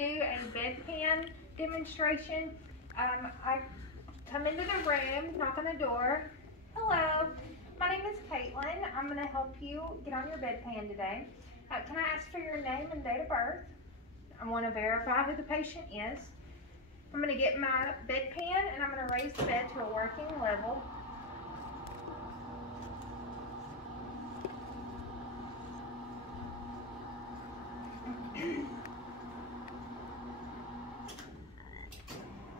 do a bedpan demonstration. I come into the room, knock on the door. Hello, my name is Caitlin. I'm going to help you get on your bedpan today. Can I ask for your name and date of birth? I want to verify who the patient is. I'm going to get my bedpan and I'm going to raise the bed to a working level.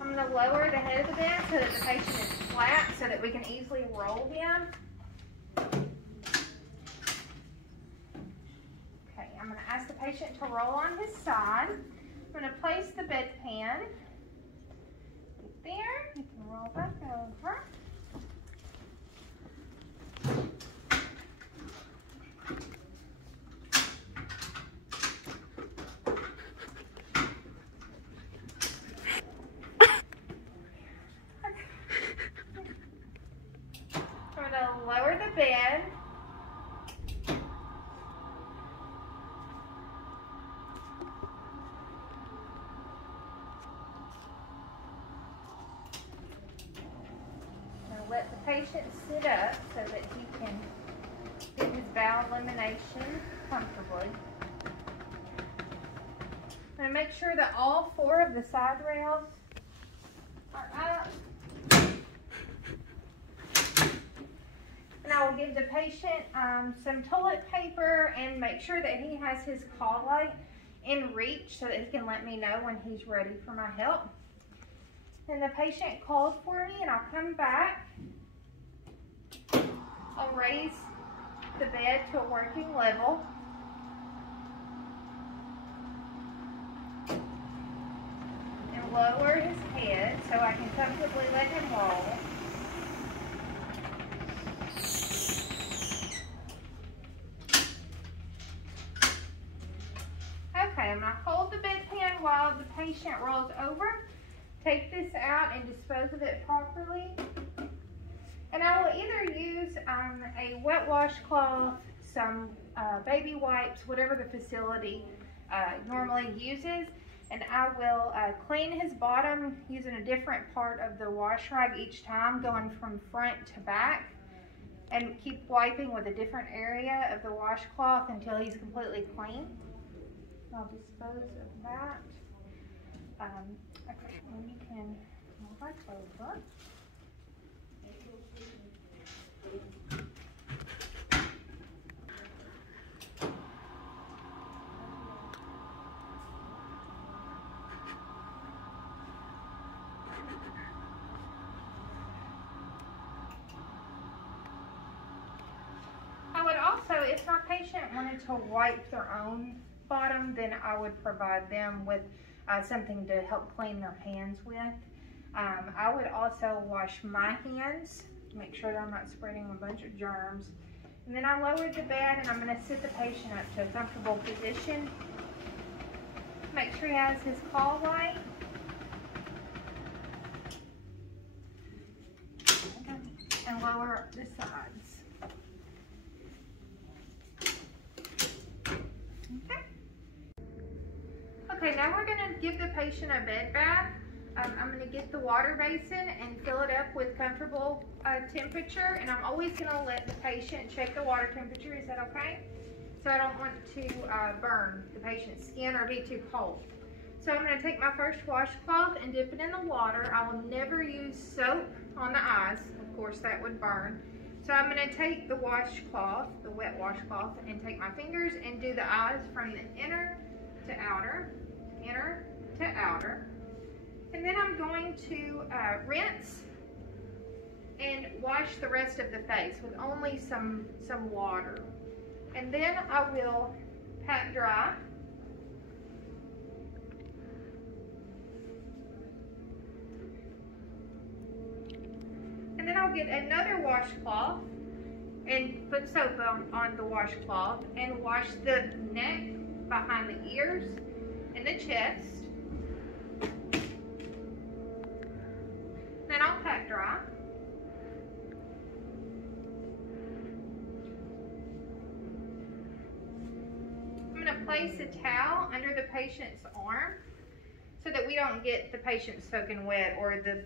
I'm going to lower the head of the bed so that the patient is flat so that we can easily roll them. Okay, I'm going to ask the patient to roll on his side. I'm going to place the bedpan there. You can roll back over. I'm going to lower the bed. Let the patient sit up so that he can get his bowel elimination comfortably. I'm going to make sure that all 4 of the side rails are up. And I will give the patient some toilet paper and make sure that he has his call light in reach so that he can let me know when he's ready for my help. Then the patient calls for me and I'll come back. I'll raise the bed to a working level. And lower his head so I can comfortably let him roll. Okay, I'm going to hold the bedpan while the patient rolls over. Take this out and dispose of it properly. And I will either use a wet washcloth, some baby wipes, whatever the facility normally uses. And I will clean his bottom using a different part of the wash rag each time, going from front to back. And keep wiping with a different area of the washcloth until he's completely clean. I'll dispose of that. Okay, then you can move back over. I would also, if my patient wanted to wipe their own bottom, then I would provide them with something to help clean their hands with. I would also wash my hands to make sure that I'm not spreading a bunch of germs. And then I lowered the bed and I'm going to sit the patient up to a comfortable position. Make sure he has his call light. And lower the sides. Okay, now we're going to give the patient a bed bath. I'm going to get the water basin and fill it up with comfortable temperature, and I'm always going to let the patient check the water temperature. Is that okay? So I don't want to burn the patient's skin or be too cold. So I'm going to take my first washcloth and dip it in the water. I will never use soap on the eyes. Of course, that would burn. So I'm going to take the washcloth, the wet washcloth, and take my fingers and do the eyes from the inner to outer, inner to outer. And then I'm going to rinse and wash the rest of the face with only some water. And then I will pat dry. And then I'll get another washcloth and put soap on the washcloth and wash the neck, behind the ears, and the chest. Then I'll pat dry. I'm going to place a towel under the patient's arm so that we don't get the patient soaking wet or the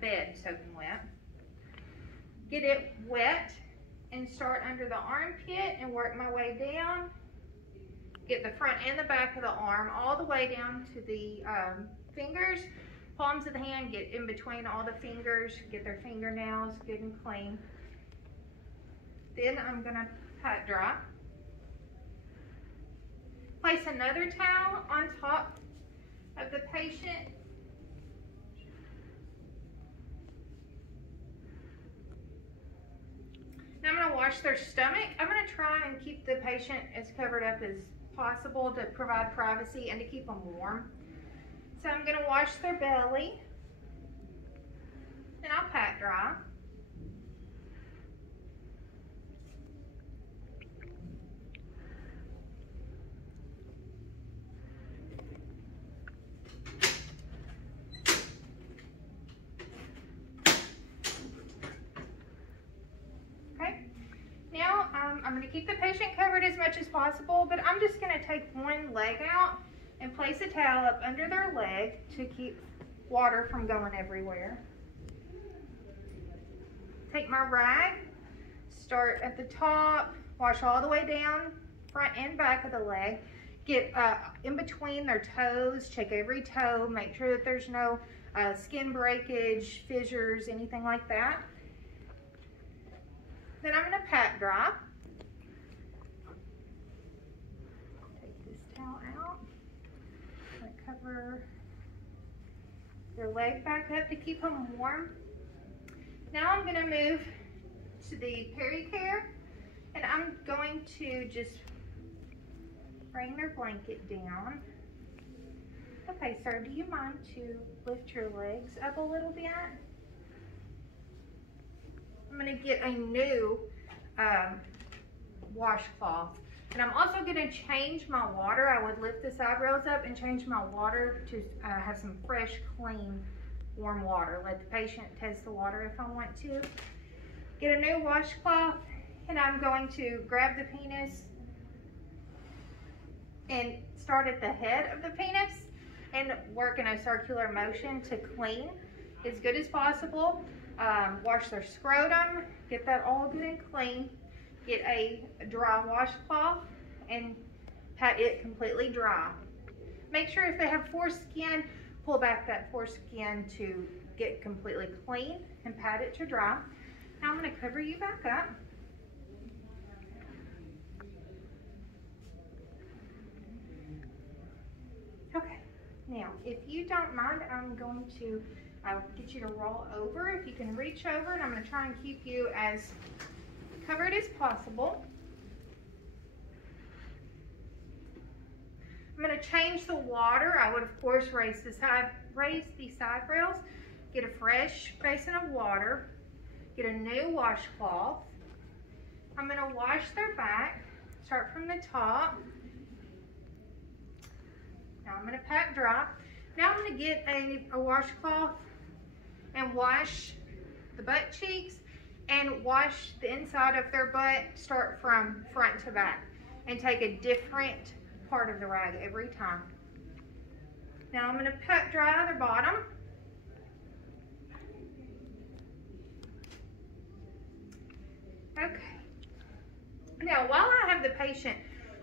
bed soaking wet. Get it wet and start under the armpit and work my way down. Get the front and the back of the arm all the way down to the fingers, palms of the hand. Get in between all the fingers, get their fingernails good and clean. Then I'm gonna pat dry. Place another towel on top of the patient. Now I'm going to wash their stomach. I'm going to try and keep the patient as covered up as possible to provide privacy and to keep them warm. So I'm going to wash their belly, and I'll pat dry. I'm going to keep the patient covered as much as possible, but I'm just going to take one leg out and place a towel up under their leg to keep water from going everywhere. Take my rag, start at the top, wash all the way down, front and back of the leg. Get in between their toes, check every toe, make sure that there's no skin breakage, fissures, anything like that. Then I'm going to pat dry. Take this towel out. I'm going to cover their leg back up to keep them warm. Now I'm going to move to the peri-care, and I'm going to just bring their blanket down. Okay, sir, do you mind to lift your legs up a little bit? I'm going to get a new washcloth. And I'm also going to change my water. I would lift the side rails up and change my water to have some fresh, clean, warm water. Let the patient test the water if I want to. Get a new washcloth, and I'm going to grab the penis and start at the head of the penis and work in a circular motion to clean as good as possible. Wash their scrotum, get that all good and clean. Get a dry washcloth and pat it completely dry. Make sure if they have foreskin, pull back that foreskin to get completely clean and pat it to dry. Now I'm going to cover you back up. Okay, now if you don't mind, I'm going to get you to roll over. If you can reach over, and I'm going to try and keep you as covered as possible. I'm going to change the water. I would of course raise the side rails, get a fresh basin of water, get a new washcloth. I'm going to wash their back, start from the top. Now I'm going to pat dry. Now I'm going to get a washcloth and wash the butt cheeks and wash the inside of their butt, start from front to back, and take a different part of the rag every time. Now I'm going to pat dry their bottom. Okay. Now while I have the patient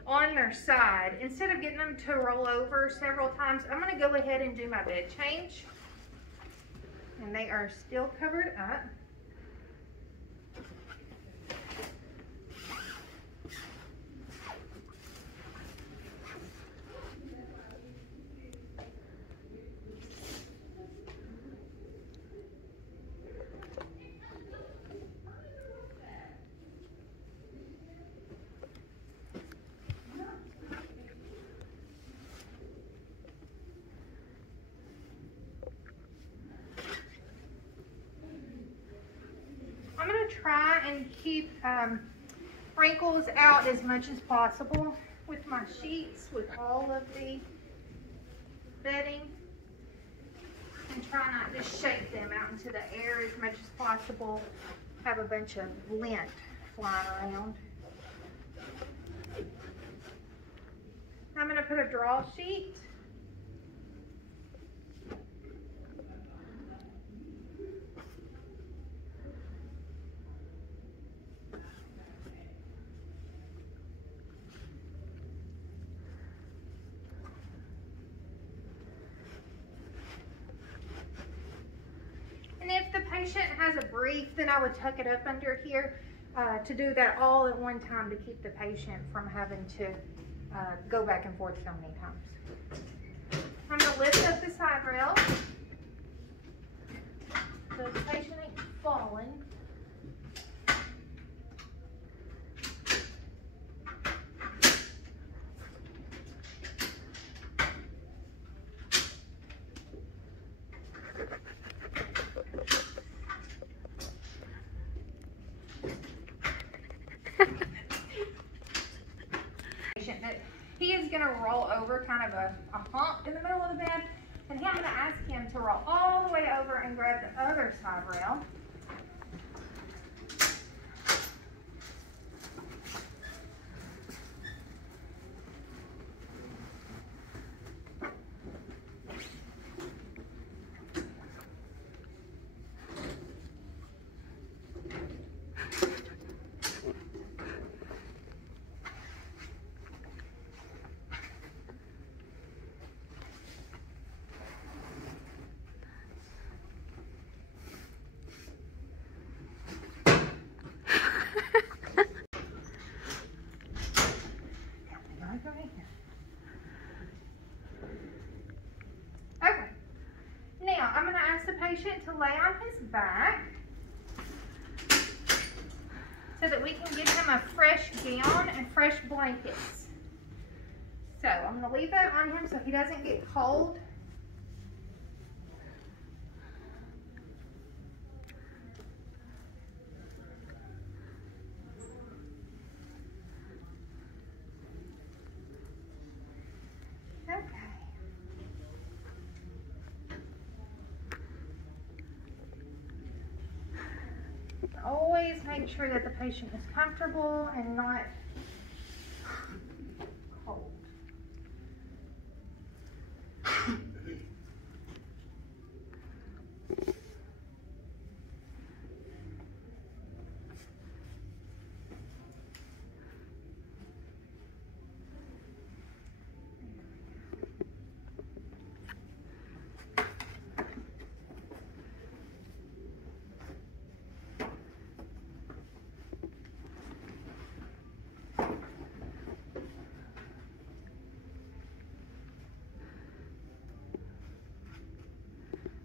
on their side, instead of getting them to roll over several times, I'm going to go ahead and do my bed change. And they are still covered up. I'm going to try and keep wrinkles out as much as possible with my sheets, with all of the bedding, and try not to shake them out into the air as much as possible. Have a bunch of lint flying around. I'm going to put a draw sheet brief, then I would tuck it up under here to do that all at one time to keep the patient from having to go back and forth so many times. I'm going to lift up the side rail so the patient ain't falling. That he is going to roll over kind of a hump in the middle of the bed, and I'm going to ask him to roll all the way over and grab the other side rail. Okay, now I'm going to ask the patient to lay on his back so that we can give him a fresh gown and fresh blankets. So I'm going to leave that on him so he doesn't get cold. Always make sure that the patient is comfortable and not cold.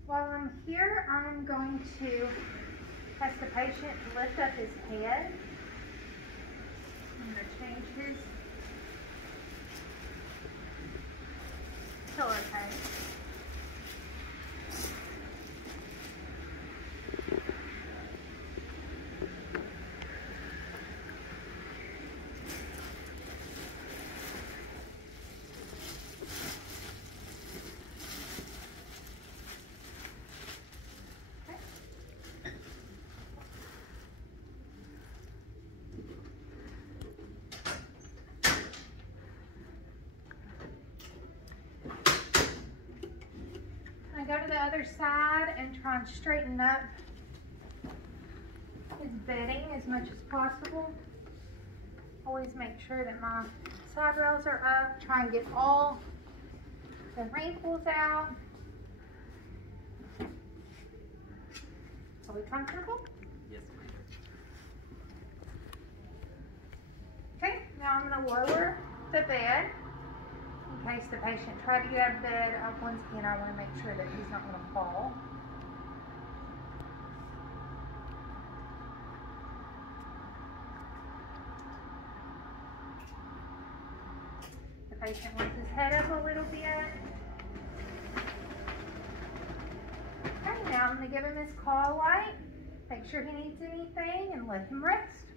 While I'm here, I'm going to ask the patient to lift up his head. I'm going to change his pillowcase. Go to the other side and try and straighten up his bedding as much as possible. Always make sure that my side rails are up. Try and get all the wrinkles out. Are we comfortable? Yes, ma'am. Okay, now I'm going to lower the bed. In case the patient tried to get out of bed, once again, I want to make sure that he's not going to fall. The patient wants his head up a little bit. Okay, now I'm going to give him his call light, make sure he needs anything, and let him rest.